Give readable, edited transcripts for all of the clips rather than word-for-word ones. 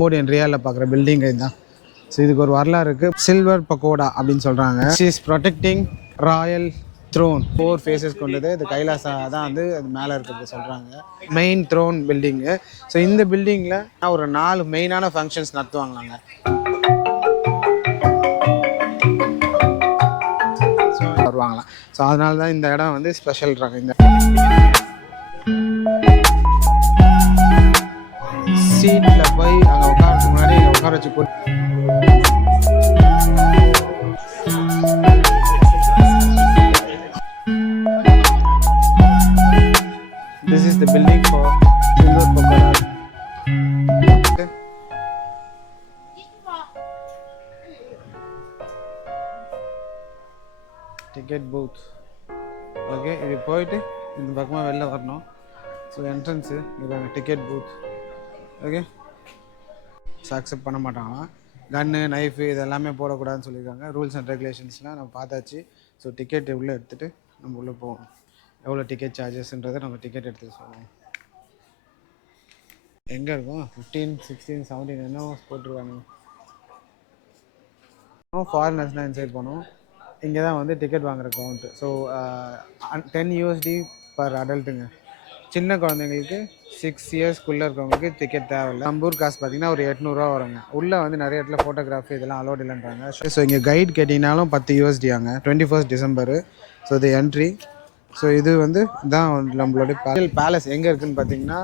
Cambodian ரியாலில் பார்க்குற building இதுதான். ஸோ இதுக்கு ஒரு வரலாறு இருக்குது. சில்வர் பக்கோடா அப்படின்னு சொல்கிறாங்க. Is protecting royal throne. 4 faces கொண்டது. இது கைலாசா தான் வந்து அது மேலே இருக்கிறது சொல்கிறாங்க. Main throne building. ஸோ இந்த பில்டிங்கில் ஒரு 4 மெயினான ஃபங்க்ஷன்ஸ் நடத்துவாங்களாங்க. ஸோ வருவாங்களாம். ஸோ அதனால தான் இந்த இடம் வந்து ஸ்பெஷல்றாங்க. இந்த சீட்டில் போய் அங்கே உட்காரத்துக்கு முன்னாடி உட்கார வச்சு This is the building for Silver Pagoda. Ticket booth. Okay, இது போயிட்டு இந்த பக்கமாக வெளில வரணும். ஸோ என்ட்ரன்ஸு இதுதாங்க ticket booth. Okay, so accept பண்ண மாட்டாங்களாம். கன்னு நைஃபு இதெல்லாமே போடக்கூடாதுன்னு சொல்லியிருக்காங்க. ரூல்ஸ் அண்ட் ரெகுலேஷன்ஸ்லாம் நம்ம பார்த்தாச்சு. ஸோ டிக்கெட் உள்ளே எடுத்துகிட்டு நம்ம உள்ளே போவோம். எவ்வளோ டிக்கெட் சார்ஜஸ்ன்றதை நம்ம டிக்கெட் எடுத்து சொல்லுவோம். எங்கே இருக்கும் 15, 16, 17 என்ன போட்டிருக்காங்க. ஃபாரினர்ஸ்னால் இன்சைட் போனோம். இங்கே தான் வந்து டிக்கெட் வாங்குகிற கவுண்ட்டு. So $10 per அடல்ட்டுங்க. சின்ன குழந்தைங்களுக்கு 6 இயர்ஸ்க்குள்ளே இருக்கவங்களுக்கு டிக்கெட் தேவையில்லை. நம்பூர் காசு பார்த்திங்கன்னா ஒரு $800 வருங்க. உள்ளே வந்து நிறைய இடத்துல ஃபோட்டோகிராஃபி இதெல்லாம் அலோட் இல்லைன்றாங்க. ஸோ இங்கே கைட் கேட்டிங்கனாலும் $10 ஆங்க. 21 டிசம்பரு. ஸோ இது என்ட்ரி. ஸோ இது வந்து தான் நம்மளோட பேலஸ் எங்கே இருக்குதுன்னு பார்த்தீங்கன்னா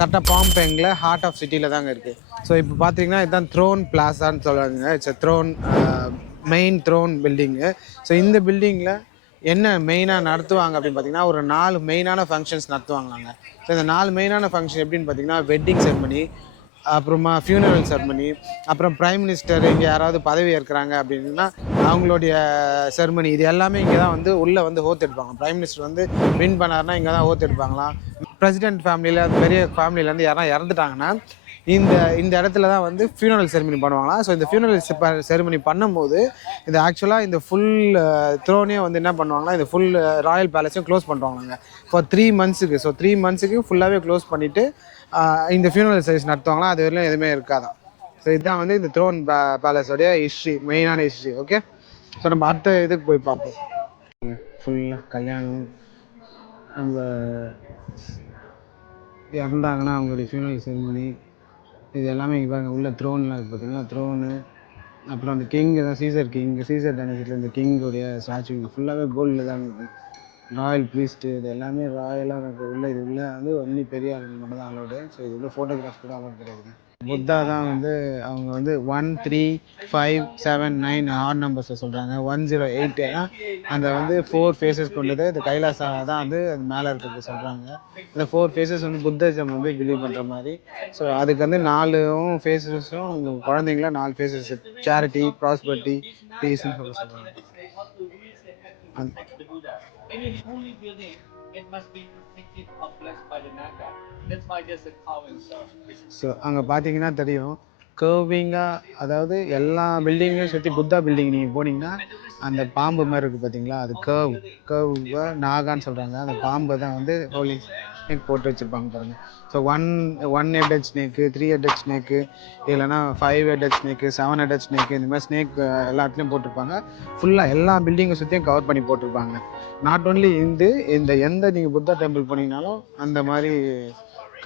கரெக்டாக பாம்பேங்கில் ஹார்ட் ஆஃப் சிட்டியில் தாங்க இருக்குது. ஸோ இப்போ பார்த்தீங்கன்னா இதுதான் த்ரோன் பிளாசான்னு சொல்லுவாங்க. It's throne main throne building. So இந்த பில்டிங்கில் என்ன மெயினாக நடத்துவாங்க அப்படின்னு பார்த்தீங்கன்னா ஒரு 4 மெயினான ஃபங்க்ஷன்ஸ் நடத்துவாங்களாங்க. ஸோ இந்த 4 மெயினான ஃபங்க்ஷன் எப்படின்னு பார்த்தீங்கன்னா வெட்டிங் செரமனி, அப்புறமா ஃபியூனரல் செரமனி, அப்புறம் பிரைம் மினிஸ்டர் இங்கே யாராவது பதவி ஏற்கிறாங்க அப்படின்னா அவங்களுடைய செரமனி. இது எல்லாமே இங்கே தான் வந்து உள்ளே வந்து ஓத்து எடுப்பாங்க. பிரைம் மினிஸ்டர் வந்து வின் பண்ணார்னா இங்கே தான் ஓத்து எடுப்பாங்களாம். பிரசிடென்ட் ஃபேமிலியில் அந்த பெரிய ஃபேமிலியிலேருந்து யாராவது இறந்துட்டாங்கன்னா இந்த இடத்துல தான் வந்து ஃபியூனரல் செரமனி பண்ணுவாங்களாம். ஸோ இந்த ஃபியூனரல் செரமனி பண்ணும்போது இது ஆக்சுவலாக இந்த ஃபுல் த்ரோனே வந்து என்ன பண்ணுவாங்கன்னா இந்த ஃபுல் ராயல் பேலஸையும் க்ளோஸ் பண்ணுவாங்க ஃபார் 3 மந்த்ஸுக்கு. ஸோ 3 மந்த்ஸுக்கு ஃபுல்லாகவே க்ளோஸ் பண்ணிவிட்டு இந்த ஃபியூனரல் சர்வீஸ் நடத்துவாங்களாம். அது வரையிலும் எதுவுமே இருக்காதான். ஸோ இதுதான் வந்து இந்த த்ரோன் பேலஸோடைய ஹிஸ்ட்ரி, மெயினான ஹிஸ்ட்ரி. ஓகே, ஸோ நம்ம அடுத்த இதுக்கு போய் பார்ப்போம். ஃபுல்லாக கல்யாணம், நம்ம இறந்தாங்கன்னா அவங்களுடைய ஃபியூனரல் செரிமனி இது எல்லாமே இங்கே பாருங்க. உள்ள த்ரோன்லாம் இருக்குது பார்த்தீங்கன்னா த்ரோனு. அப்புறம் அந்த கிங் தான் சீசர் கிங், சீசர் டைனஸ்டியில் இந்த கிங்கோடைய ஸ்டாச்சு ஃபுல்லாகவே கோல்டில் தான் இருக்குது. ராயல் ப்ரீஸ்ட்டு இது எல்லாமே ராயலாக இருக்குது. உள்ள இது உள்ள வந்து ஒன்லி பெரிய ஆளுங்க மட்டும் தான் அலோடு. ஸோ இது உள்ள ஃபோட்டோகிராஃப் கூட அலோட் கிடையாது. புத்தா தான் வந்து அவங்க வந்து 1, 3, 5, 7, 9 ஆட் நம்பர்ஸை சொல்கிறாங்க. 108 அந்த வந்து 4 ஃபேஸஸ் கொண்டது. இது கைலாசா தான் வந்து அது மேலே இருக்கிறது சொல்கிறாங்க. இந்த 4 ஃபேஸஸ் வந்து புத்திசம் வந்து பிலீவ் பண்ணுற மாதிரி. ஸோ அதுக்கு வந்து 4 ஃபேஸஸும் உங்கள் குழந்தைங்கள 4 ஃபேஸஸ் சேரிட்டி, ப்ராஸ்பரிட்டி, பீஸ்ன்னு சொல்கிறாங்க. ஸோ அங்கே பார்த்தீங்கன்னா தெரியும் கர்விங்காக, அதாவது எல்லா பில்டிங்கையும் சுற்றி புத்தா பில்டிங் நீங்கள் போனீங்கன்னா அந்த பாம்பு மாதிரி இருக்குது பார்த்தீங்களா, அது கர்வ் நாகான்னு சொல்கிறாங்க. அந்த பாம்பை தான் வந்து ஹோலி ஸ்னேக் போட்டு வச்சுருப்பாங்க பாருங்கள். So 1 headed snake, 3 headed snake, இல்லைனா 5 ஹெட்டட் ஸ்னேக்கு, 7 ஹெட்டட் ஸ்னேக்கு, இந்த மாதிரி ஸ்னேக் எல்லாத்துலேயும் போட்டிருப்பாங்க. ஃபுல்லாக எல்லா பில்டிங்கை சுற்றியும் கவர் பண்ணி போட்டிருப்பாங்க. நாட் ஓன்லி இந்த எந்த நீங்கள் புத்தா டெம்பிள் போனீங்கனாலும் அந்த மாதிரி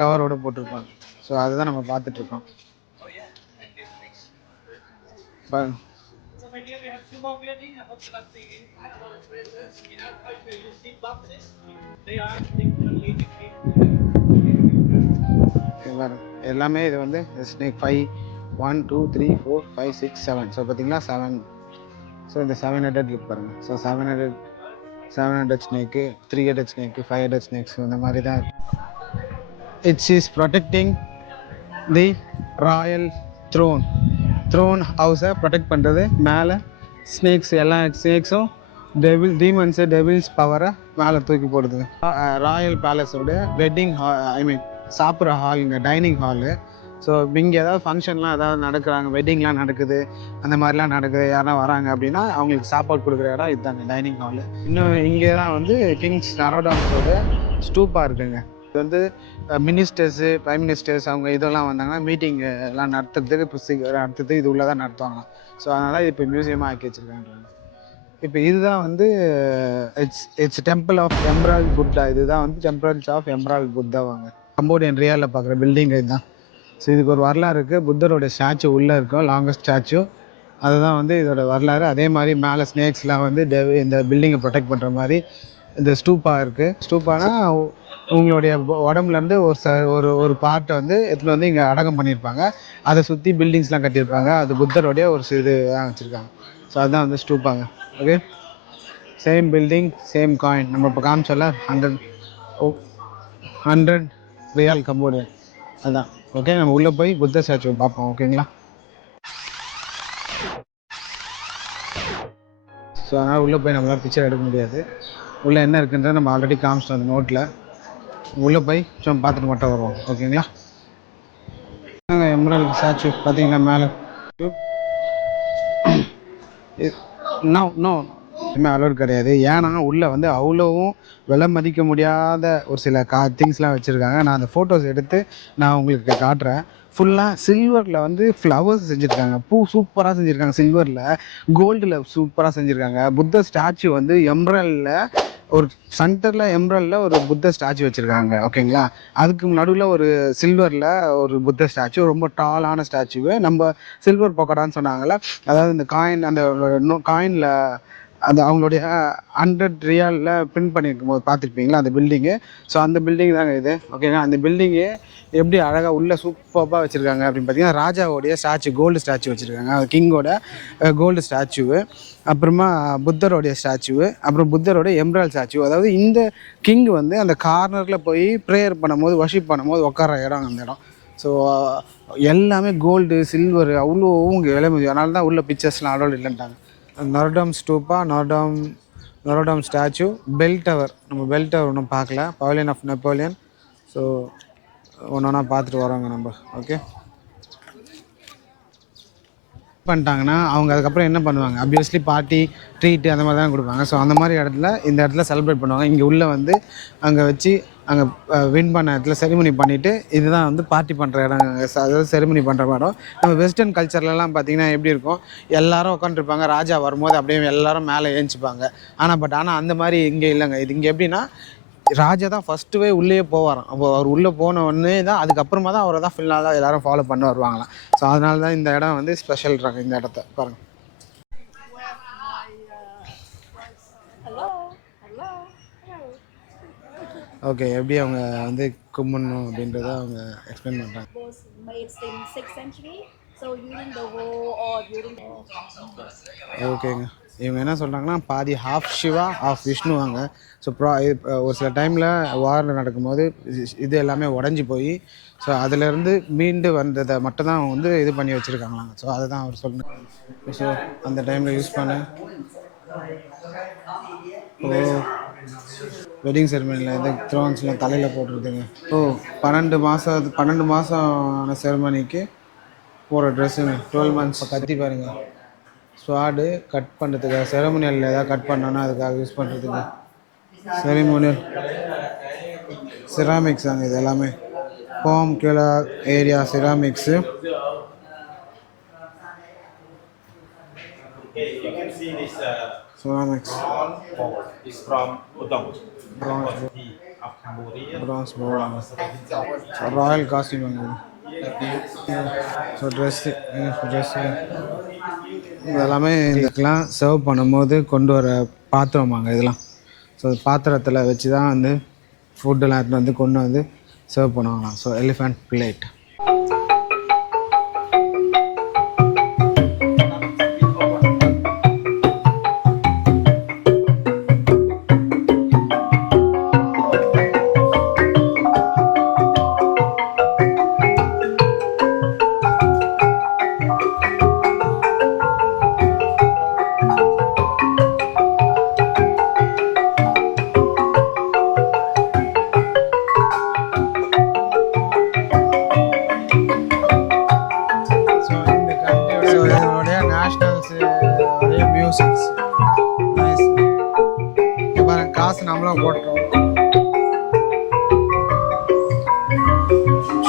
கவரோடு போட்டிருப்பாங்க. ஸோ அதுதான் நம்ம பார்த்துட்ருக்கோம். எல்லாமே இது வந்து ஸ்னேக் 5, 1, 2, 3, 4, 5, 6, 7. ஸோ பார்த்தீங்கன்னா 7. ஸோ இந்த 7 ஹெட்டட் இருக்கு பாருங்கள். So 7 headed snake, 3 headed snake, 5 headed snakes இந்த மாதிரி தான். It's is protecting the royal throne ஹவுஸை ப்ரொடெக்ட் பண்ணுறது. மேலே ஸ்னேக்ஸ், எல்லா ஸ்னேக்ஸும் டெவில்ஸ் பவரை மேலே தூக்கி போடுது. ராயல் பேலஸோட வெட்டிங் சாப்பிட்ற ஹாலுங்க, டைனிங் ஹாலு. ஸோ இங்கே ஏதாவது ஃபங்க்ஷன்லாம் ஏதாவது நடக்கிறாங்க, வெட்டிங்லாம் நடக்குது, அந்த மாதிரிலாம் நடக்குது, யாரா வராங்க அப்படின்னா அவங்களுக்கு சாப்பாடு கொடுக்குற இடம் இதுதாங்க டைனிங் ஹாலு. இன்னும் இங்கே தான் வந்து கிங்ஸ் நரோடாஸோட ஸ்டூப்பா இருக்குங்க. இது வந்து மினிஸ்டர்ஸு பிரைம் மினிஸ்டர்ஸ் அவங்க இதெல்லாம் வந்தாங்கன்னா மீட்டிங் எல்லாம் நடத்துறதுக்கு இது உள்ளே தான் நடத்துவாங்க. ஸோ அதனால் இப்போ மியூசியமாக ஆக்கி வச்சுருக்காங்க. இப்போ இதுதான் வந்து it's temple of emerald Buddha. இதுதான் வந்து டெம்பிள்ஸ் ஆஃப் எம்ரால்ட் புத்தாவாங்க. கம்போடியன் ரியாலில் பார்க்குற பில்டிங் இதுதான். ஸோ இதுக்கு ஒரு வரலாறு இருக்குது. புத்தரோட ஸ்டாச்சு உள்ளே இருக்கும், லாங்கஸ்ட் ஸ்டாச்சு. அதுதான் வந்து இதோட வரலாறு. அதே மாதிரி மேலே ஸ்னேக்ஸ்லாம் வந்து இந்த பில்டிங்கை ப்ரொடெக்ட் பண்ணுற மாதிரி இந்த ஸ்டூப்பா இருக்குது. ஸ்டூப்பானா உங்களுடைய உடம்புலேருந்து ஒரு பார்ட்டை வந்து எடுத்துகிட்டு வந்து இங்கே அடக்கம் பண்ணியிருப்பாங்க. அதை சுற்றி பில்டிங்ஸ்லாம் கட்டியிருப்பாங்க. அது புத்தருடைய ஒரு இது வச்சுருக்காங்க. ஸோ அதுதான் வந்து ஸ்டூப்பாங்க. Okay, same building same coin. நம்ம இப்போ காமிச்சோம்ல 100 ரியால் கம்போடியன், அதுதான். ஓகே, நம்ம உள்ளே போய் புத்த ஸ்டாச்சு பார்ப்போம். ஓகேங்களா? ஸோ அதனால் உள்ளே போய் நம்மளால் பிக்சர் எடுக்க முடியாது. உள்ளே என்ன இருக்குன்றத நம்ம ஆல்ரெடி காமிச்சிட்டோம் அந்த நோட்டில். உள்ளே போய் சும்மா பார்த்துட்டு மட்டும் வருவோம். ஓகேங்களா? எம்ரால்ட் ஸ்டாச்சு பார்த்தீங்கன்னா மேலே எதுவுமே அலோடு கிடையாது. ஏன்னா உள்ளே வந்து அவ்வளோவும் விலை மதிக்க முடியாத ஒரு சில திங்ஸ்லாம் வச்சுருக்காங்க. நான் அந்த ஃபோட்டோஸ் எடுத்து நான் உங்களுக்கு காட்டுறேன். ஃபுல்லாக சில்வரில் வந்து ஃப்ளவர்ஸ் செஞ்சுருக்காங்க. பூ சூப்பராக செஞ்சுருக்காங்க. சில்வரில், கோல்டில் சூப்பராக செஞ்சுருக்காங்க. புத்த ஸ்டாச்சு வந்து எம்ரால்டில் ஒரு சென்டரில் எம்ரால்டில் ஒரு புத்த ஸ்டாச்சு வச்சுருக்காங்க. ஓகேங்களா? அதுக்கு நடுவில் ஒரு சில்வரில் ஒரு புத்த ஸ்டாச்சு, ரொம்ப டாலான ஸ்டாச்சுவு. நம்ம சில்வர் பொக்கடான்னு சொன்னாங்கள்ல, அதாவது இந்த காயின், அந்த காயினில் அது அவங்களுடைய 100 ரியாலில் பிரிண்ட் பண்ணியிருக்கும் போது பார்த்துருப்பீங்களா அந்த பில்டிங்கு. ஸோ அந்த பில்டிங் தாங்க இது. ஓகேங்களா? அந்த பில்டிங்கு எப்படி அழகாக உள்ளே சூப்பராக வச்சுருக்காங்க அப்படின்னு பார்த்தீங்கன்னா, ராஜாவோடைய ஸ்டாச்சு, கோல்டு ஸ்டாச்சு வச்சுருக்காங்க. அது கிங்கோட கோல்டு ஸ்டாச்சுவு, அப்புறமா புத்தரோடைய ஸ்டாச்சுவு, அப்புறம் புத்தரோட எம்ரால்ட் ஸ்டாச்சு. அதாவது இந்த கிங் வந்து அந்த கார்னரில் போய் ப்ரேயர் பண்ணும்போது, வர்ஷிப் பண்ணும்போது உட்கார இடம் அந்த இடம். ஸோ எல்லாமே கோல்டு சில்வர் அவ்வளோ இங்கே விலை மதியம். அதனால தான் உள்ள பிக்சர்ஸ்லாம் அலோடு இல்லைன்ட்டாங்க. நொரடம் ஸ்டூப்பா, நொரடம் ஸ்டாச்சு, பெல் டவர். நம்ம பெல் டவர் ஒன்றும் பார்க்கல, பவலியன் ஆஃப் நெப்போலியன். ஸோ ஒன்று ஒன்றா பார்த்துட்டு வரோங்க நம்ம. ஓகே, பண்ணிட்டாங்கன்னா அவங்க அதுக்கப்புறம் என்ன பண்ணுவாங்க, அப்வியஸ்லி பார்ட்டி ட்ரீட்டு அந்த மாதிரி தான் கொடுப்பாங்க. ஸோ அந்த மாதிரி இந்த இடத்துல செலிப்ரேட் பண்ணுவாங்க. இங்கே உள்ளே வந்து அங்கே வச்சு அங்கே வின் பண்ண இடத்துல செரிமனி பண்ணிவிட்டு, இதுதான் வந்து பார்ட்டி பண்ணுற இடம், அதாவது செரிமனி பண்ணுற இடம். நம்ம வெஸ்டர்ன் கல்ச்சர்லலாம் பார்த்திங்கன்னா எப்படி இருக்கும், எல்லோரும் உட்காந்துருப்பாங்க, ராஜா வரும்போது அப்படியே எல்லோரும் மேலே ஏஞ்சிப்பாங்க. ஆனால் அந்த மாதிரி இங்கே இல்லைங்க. இது இங்கே எப்படின்னா, ராஜா தான் ஃபஸ்ட்டுவே உள்ளே போவாராம். அப்போ அவர் உள்ளே போனோடனே தான் அதுக்கப்புறமா தான் அவரை தான் ஃபுல்லாக எல்லோரும் ஃபாலோ பண்ண வருவாங்களாம். ஸோ அதனால தான் இந்த இடம் வந்து ஸ்பெஷல்றாங்க. இந்த இடத்த பாருங்கள். ஓகே, எப்படி அவங்க வந்து கும்பிடணும் அப்படின்றத அவங்க எக்ஸ்பிளைன் பண்ணுறாங்க. ஓகேங்க, இவங்க என்ன சொல்கிறாங்கன்னா, பாதி ஹாஃப் சிவா ஹாஃப் விஷ்ணுவாங்க. ஸோ ஒரு சில டைமில் வார் நடக்கும்போது இது எல்லாமே உடஞ்சி போய், ஸோ அதிலேருந்து மீண்டு வந்ததை மட்டும் தான் அவங்க வந்து இது பண்ணி வச்சுருக்காங்களாங்க. ஸோ அதை தான் அவர் சொல்லணும். ஸோ அந்த டைமில் யூஸ் பண்ண வெட்டிங் செரிமனியில் இந்த த்ரோன்ஸ்லாம் தலையில் போட்டுருதுங்க. 12 மாதம் ஆன செரிமனிக்கு போகிற ட்ரெஸ்ஸுங்க. 12 months. கத்தி பாருங்கள், ஸ்வாடு கட் பண்ணுறதுக்காக, செரமோனியலில் ஏதாவது கட் பண்ணோன்னா அதுக்காக யூஸ் பண்ணுறதுக்கு. செரிமோனியல் சிராமிக்ஸ் தாங்க இது எல்லாமே. ஹோம் கீழே area ceramics. ceramics is from Udon bronze bowl. Royal costume. So dress இதெல்லாமே இதுக்கெலாம் சர்வ் பண்ணும்போது கொண்டு வர பாத்திரமாங்க இதெல்லாம். ஸோ பாத்திரத்தில் வச்சு தான் வந்து ஃபுட்டெல்லாம் எடுத்துகிட்டு வந்து கொண்டு வந்து சர்வ் பண்ணுவாங்களாம். So elephant plate. காசு நம்மளும் போட்டோம்.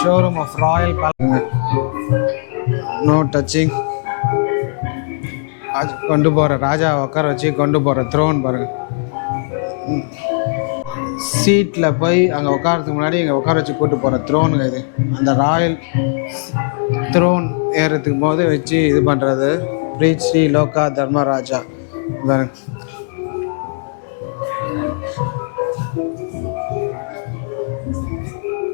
Showroom of royal palace. No touching. கொண்டு போகிற ராஜா உட்கார வச்சு கொண்டு போகிற த்ரோன் பாருங்கள். சீட்டில் போய் அங்கே உட்காரத்துக்கு முன்னாடி இங்கே உட்கார வச்சு கூப்பிட்டு போகிற த்ரோனுங்க இது. அந்த ராயல் த்ரோன் ஏறத்துக்கு போது வச்சு இது பண்ணுறது. ஸ்ரீ லோகா தர்மராஜா பாருங்க.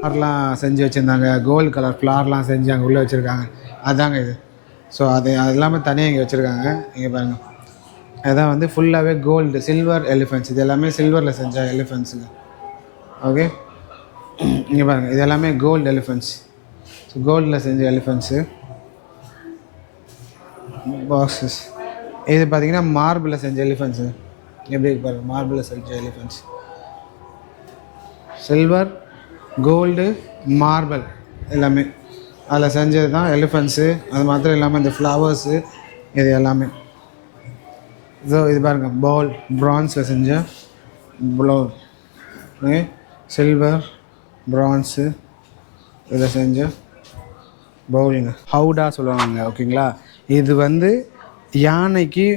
ஃப்ளார்லாம் செஞ்சு வச்சுருந்தாங்க. கோல்டு கலர் ஃப்ளார்லாம் செஞ்சு அங்கே உள்ளே வச்சுருக்காங்க. அதுதாங்க இது. ஸோ அது எல்லாமே தனியாக இங்கே வச்சுருக்காங்க. இங்கே பாருங்கள், அதுதான் வந்து ஃபுல்லாகவே கோல்டு சில்வர் எலிஃபென்ட்ஸ். இது எல்லாமே சில்வரில் செஞ்ச எலிஃபென்ட்ஸுங்க. ஓகே, இங்கே பாருங்கள், இது எல்லாமே கோல்டு எலிஃபென்ட்ஸ். ஸோ கோல்டில் செஞ்ச எலிஃபென்ட்ஸு பாக்ஸஸ். இது பார்த்திங்கன்னா மார்பிளில் செஞ்ச எலிஃபென்ட்ஸு. எப்படி பாருங்கள், மார்பிளில் செஞ்ச எலிஃபென்ட்ஸ். சில்வர், கோல்டு, மார்பிள் எல்லாமே அதில் செஞ்சது தான் எலிஃபென்ட்ஸு. அது மாத்திரம் இல்லாமல் இந்த ஃப்ளவர்ஸு இது எல்லாமே. ஸோ இது பாருங்கள், பால் ப்ரான்ஸில் செஞ்ச பவுல். ஓகே, சில்வர், ப்ரான்ஸு இதில் செஞ்ச பவுலிங்க. ஹவுடா சொல்லுவாங்க. ஓகேங்களா, இது வந்து யானைக்கு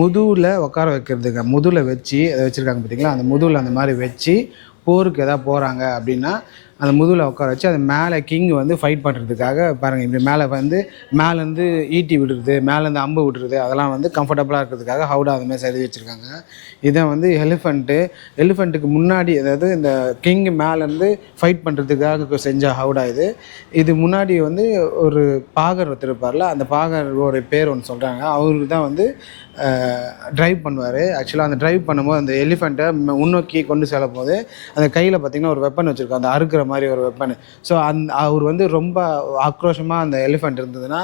முதுகில் உட்கார வைக்கிறதுக்கு, முதுகில் வச்சு அதை வச்சுருக்காங்க பார்த்தீங்களா. அந்த முதுகில் அந்த மாதிரி வச்சு போருக்கு எதாவது போகிறாங்க அப்படின்னா அந்த முதுகில் உட்கார வச்சு அது மேலே கிங் வந்து ஃபைட் பண்ணுறதுக்காக பாருங்கள், இப்படி மேலே வந்து மேலேருந்து ஈட்டி விடுறது, மேலேருந்து அம்பு விடுறது, அதெல்லாம் வந்து கம்ஃபர்டபுளாக இருக்கிறதுக்காக ஹவுடா அதுமாதிரி செஞ்சு வச்சுருக்காங்க. இதை வந்து எலிஃபெண்ட்டுக்கு முன்னாடி, அதாவது இந்த கிங் மேலேருந்து ஃபைட் பண்ணுறதுக்காக செஞ்ச ஹவுடா இது. இது முன்னாடி வந்து ஒரு பாகர் ஒருத்தருப்பார்ல, அந்த பாகரோட பேர் ஒன்று சொல்கிறாங்க. அவருக்கு தான் வந்து ட்ரைவ் பண்ணுவார். ஆக்சுவலாக அந்த ட்ரைவ் பண்ணும்போது அந்த எலிஃபெண்ட்டை முன்னோக்கி கொண்டு செல்லும் போது அந்த கையில் பார்த்திங்கன்னா ஒரு வெப்பன் வச்சுருக்கோம், அந்த அறுக்கிற மாதிரி ஒரு வெப்பன். ஸோ அவர் வந்து ரொம்ப ஆக்ரோஷமாக அந்த எலிஃபெண்ட் இருந்ததுன்னா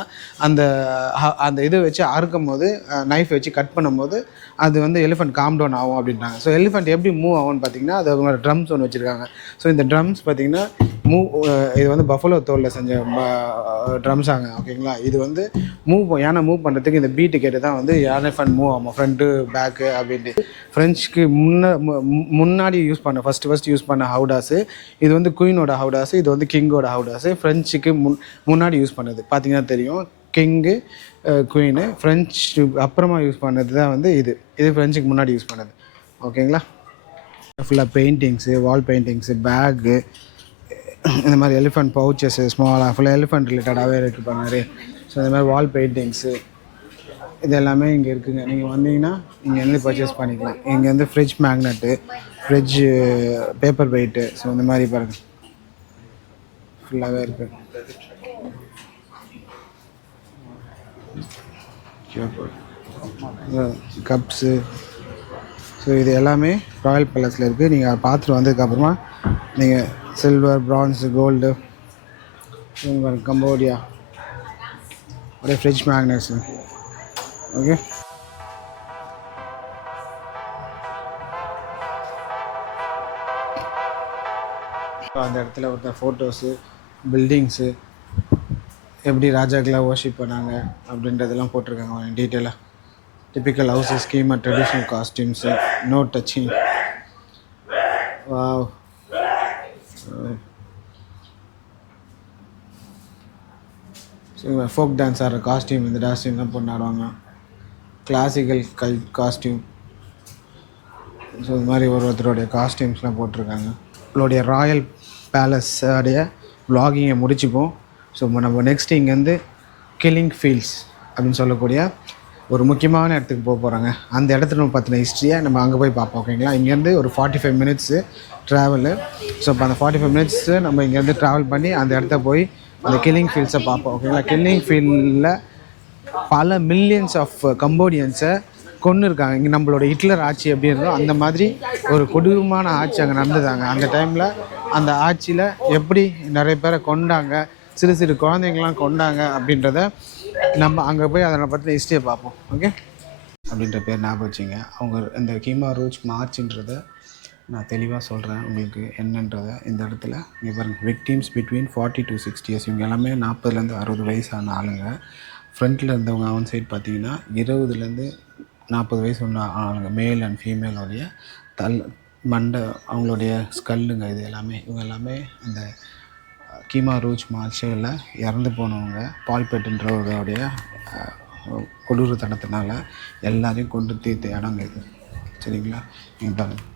அந்த இதை வச்சு அறுக்கும் போது, நைஃப் வச்சு கட் பண்ணும்போது அது வந்து எலிஃபெண்ட் காம் டவுன் ஆகும் அப்படின்ட்டாங்க. ஸோ எலிஃபெண்ட் எப்படி மூவ் ஆகும்னு பார்த்திங்கன்னா, அது அவங்க ட்ரம்ஸ் ஒன்று வச்சுருக்காங்க. ஸோ இந்த ட்ரம்ஸ் பார்த்திங்கன்னா இது வந்து பஃபலோ தோலில் செஞ்ச ட்ரம்ஸாங்க. ஓகேங்களா, இது வந்து யானை மூவ் பண்ணுறதுக்கு இந்த பீட்டு கேட்டு தான் வந்து எலிஃபெண்ட் மூவ் ஆகும், ஃப்ரண்ட்டு பேக்கு அப்படின்ட்டு. ஃப்ரெஞ்சுக்கு முன்னாடி யூஸ் பண்ண ஃபஸ்ட்டு யூஸ் பண்ண ஹவுடாஸு. இது வந்து குயினோட ஹவுடாஸு, இது வந்து கிங்கோட ஹவுடாஸு. ஃப்ரெஞ்சுக்கு முன்னாடி யூஸ் பண்ணது பார்த்திங்கன்னா தெரியும், கிங்கு, குயினு. ஃப்ரெஞ்சு அப்புறமா யூஸ் பண்ணது தான் வந்து இது ஃப்ரெஞ்சுக்கு முன்னாடி யூஸ் பண்ணது. ஓகேங்களா, ஃபுல்லாக பெயிண்டிங்ஸு, வால் பெயிண்டிங்ஸு, பேக்கு, இந்த மாதிரி எலிஃபெண்ட் பவுச்சஸ்ஸு, ஸ்மாலாக ஃபுல்லாக எலிஃபெண்ட் ரிலேட்டடாகவே இருக்குது பண்ணாரு. ஸோ இந்த மாதிரி வால் பெயிண்டிங்ஸு இது எல்லாமே இங்கே இருக்குதுங்க. நீங்கள் வந்தீங்கன்னா இங்கேருந்து பர்ச்சேஸ் பண்ணிக்கலாம். இங்கே வந்து fridge magnet, fridge paper weight, so இந்த மாதிரி பாருங்கள் ஃபுல்லாகவே இருக்குது. கப்ஸு, ஸோ இது எல்லாமே ராயல் பேலஸில் இருக்குது. நீங்கள் பார்த்துட்டு வந்ததுக்கப்புறமா நீங்கள் சில்வர், பிரான்ஸு, கோல்டு, கம்போடியா, அப்படியே ஃப்ரிட்ஜ் மேக்னட்ஸு. ஓகே, அந்த இடத்துல ஒருத்தர் ஃபோட்டோஸு, பில்டிங்ஸு, எப்படி ராஜாக்களாக வர்ஷிப் பண்ணாங்க அப்படின்றதெல்லாம் போட்டிருக்காங்க டீட்டெயிலாக. Typical houses, scheme, traditional costumes, no touching. Wow, folk dance ஆடுற காஸ்டியூம், இந்த காஸ்டியூம்லாம் போட்டு ஆடுவாங்க. Classical costume. ஸோ இது மாதிரி ஒருத்தருடைய காஸ்டியூம்ஸ்லாம் போட்டிருக்காங்க. உங்களுடைய ராயல் பேலஸோடைய வ்ளாகிங்கை முடிச்சுப்போம். ஸோ நம்ம நெக்ஸ்ட் இங்கேருந்து கில்லிங் ஃபீல்ட்ஸ் அப்படின்னு சொல்லக்கூடிய ஒரு முக்கியமான இடத்துக்கு போகிறாங்க. அந்த இடத்துல நம்ம பற்றின ஹிஸ்ட்ரியை நம்ம அங்கே போய் பார்ப்போம். ஓகேங்களா, இங்கேருந்து ஒரு 45 மினிட்ஸு ட்ராவலு. ஸோ இப்போ அந்த 45 மினிட்ஸு நம்ம இங்கேருந்து ட்ராவல் பண்ணி அந்த இடத்த போய் அந்த கில்லிங் ஃபீல்ட்ஸை பார்ப்போம். ஓகேங்களா, கில்லிங் ஃபீல்டில் பல மில்லியன்ஸ் ஆஃப் கம்போடியன்ஸை கொன்று இருக்காங்க. இங்கே நம்மளோட ஹிட்லர் ஆட்சி எப்படி இருந்தோ அந்த மாதிரி ஒரு கொடூரமான ஆட்சி அங்கே நடந்ததாங்க. அந்த டைமில் அந்த ஆட்சியில் எப்படி நிறைய பேரை கொண்டாங்க, சிறு சிறு குழந்தைங்களாம் கொண்டாங்க அப்படின்றத நம்ம அங்கே போய் அதை பற்றி ஹிஸ்ட்ரியை பார்ப்போம். ஓகே, அப்படின்ற பேர் ஞாபகம் வச்சுங்க. அவங்க இந்த கீமா ரூச் மார்ச்ன்றதை நான் தெளிவாக சொல்கிறேன் உங்களுக்கு என்னன்றதை. இந்த இடத்துல இங்கே பாருங்கள், விக்டிம்ஸ் பிட்வீன் 40 to 60 இயர்ஸ். இவங்க எல்லாமே 40லேருந்து 60 வயசான ஆளுங்க. ஃப்ரண்ட்டில் இருந்தவங்க அவன் சைட் பார்த்தீங்கன்னா 20லேருந்து 40 வயசு உள்ள ஆளுங்க, மேல் அண்ட் ஃபீமேலோடைய மண்டை, அவங்களுடைய ஸ்கல்லுங்க. இது எல்லாமே இவங்க எல்லாமே அந்த கீமா ரூச் மார்ச்சில் இறந்து போனவங்க பால்பெட்டுன்றவருடைய கொடூர தனத்தினால எல்லாரையும் கொண்டு தீர்த்த இடங்க இது. சரிங்களா? நீங்கள் பாருங்கள்.